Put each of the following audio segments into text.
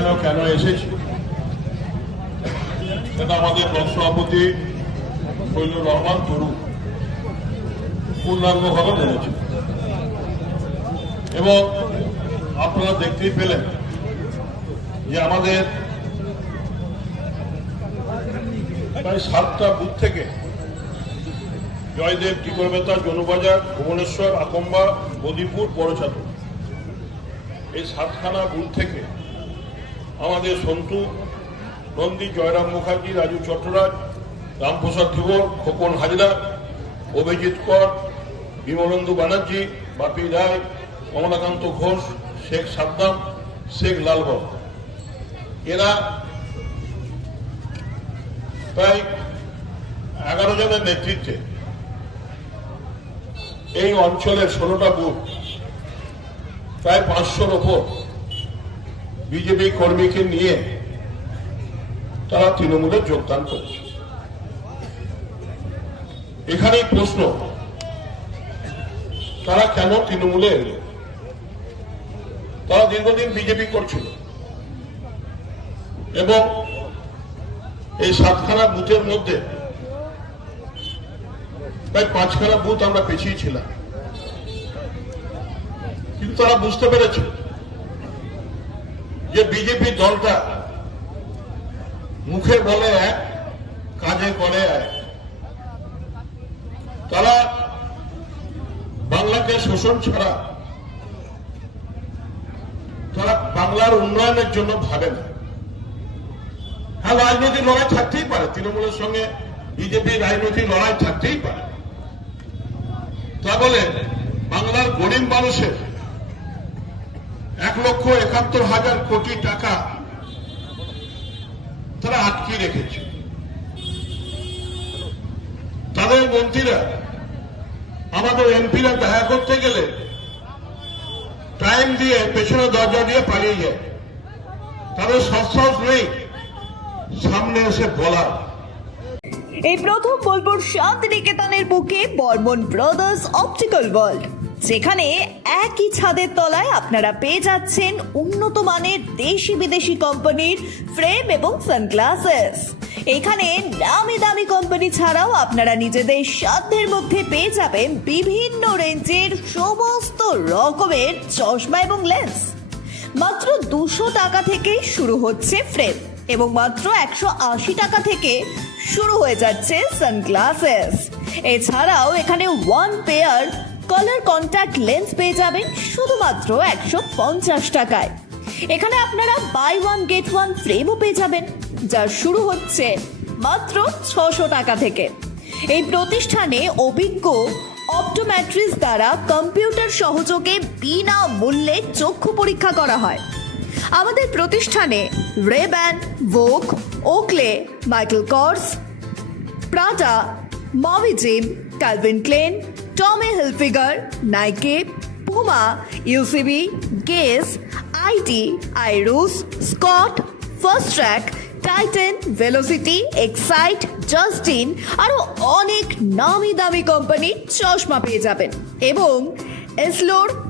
এখানেও কেন এসেছি? সেটা আমাদের সভাপতি ফৈজুর রহমান তরু পূর্ণাঙ্গভাবে বলেছে। এবং আপনারা দেখতেই পেলেন যে আমাদের প্রায় সাতটা বুথ থেকে জয়দেব টিকরবেতা জনুবাজার, ভুবনেশ্বর, আকম্বা, বদিপুর বড়চাতর এই সাতখানা বুথ থেকে আমাদের সন্তু, নন্দী, জয়রাম মুখার্জি, রাজু চট্টরাজ, রামপ্রসাদ ধীবর খোকন হাজরা, অভিজিৎ কর, বিমলেন্দু ব্যানার্জি বাপি রায় কমলাকান্ত ঘোষ, শেখ সাদ্দাম, শেখ লালবাবু এরা প্রায় এগারো জনের নেতৃত্বে এই অঞ্চলের ষোলোটা বুথ, প্রায় পাঁচশোর ওপর বিজেপি কর্মীকে নিয়ে তারা তৃণমূলে যোগদান করেছে। এখানেই প্রশ্ন, তারা কেন তৃণমূলে এলো? তারা দীর্ঘদিন বিজেপি করছিল এবং এই সাতখানা বুথের মধ্যে প্রায় পাঁচখানা বুথ আমরা পেছিয়েছিলাম কিন্তু তারা বুঝতে পেরেছে যে বিজেপি দলটা মুখে বলে এক কাজে করে এক। তারা বাংলাকে শোষণ ছাড়া তারা বাংলার উন্নয়নের জন্য ভাবে না। হ্যাঁ রাজনৈতিক লড়াই থাকতেই পারে, তৃণমূলের সঙ্গে বিজেপি রাজনৈতিক লড়াই থাকতেই পারে। তা বলে বাংলার গরিব মানুষের এক লক্ষ একাত্তর হাজার কোটি টাকা তারা আটকে রেখেছে। তাদের মন্ত্রীরা, আমাদের এমপিরা দেখা করতে গেলে টাইম দিয়ে, পেছনে দরজা দিয়ে পালিয়ে যায়। তাদের সৎসাহস নেই। সামনে এসে বলার। এই প্রথম বোলপুর শান্তিনিকেতনের বুকে বর্মন ব্রাদার্স অপটিক্যাল ওয়ার্ল্ড। যেখানে একই ছাদের তলায় আপনারা পেয়ে যাচ্ছেন উন্নত মানের দেশি বিদেশি কোম্পানির ফ্রেম এবং সানগ্লাসেস। এখানে নামি দামি কোম্পানি ছাড়াও আপনারা নিজেদের সাধ্যের মধ্যে পেয়ে যাবেন বিভিন্ন রেঞ্জের সমস্ত রকমের চশমা এবং লেন্স। মাত্র দুশো টাকা থেকেই শুরু হচ্ছে ফ্রেম এবং মাত্র একশো আশি টাকা থেকে শুরু হয়ে যাচ্ছে সানগ্লাসেস। এছাড়াও এখানে one pair colour contact lens পেয়ে যাবেন শুধুমাত্র একশো পঞ্চাশ টাকায়। এখানে আপনারা বাই ওয়ান গেট ওয়ান ফ্রেমও পেয়ে যাবেন, যা শুরু হচ্ছে মাত্র ছশো টাকা থেকে। এই প্রতিষ্ঠানে অভিজ্ঞ অপটোম্যাট্রিস দ্বারা কম্পিউটার সহযোগে বিনা মূল্যে চক্ষু পরীক্ষা করা হয়। আমাদের প্রতিষ্ঠানে Ray-Ban Vogue Oakley Michael Kors Prada Movi Jim Calvin Klein Tommy Hilfiger Nike Puma UCB Guess IT Irus Scott Fastrack Titan Velocity Excite Justin আরও অনেক নামি দামি কোম্পানির চশমা পেয়ে যাবেন। এবং এসলোর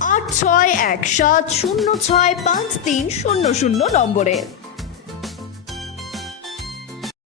আট ছয় এক সাত শূন্য ছয় পাঁচ তিন শূন্য শূন্য নম্বরে।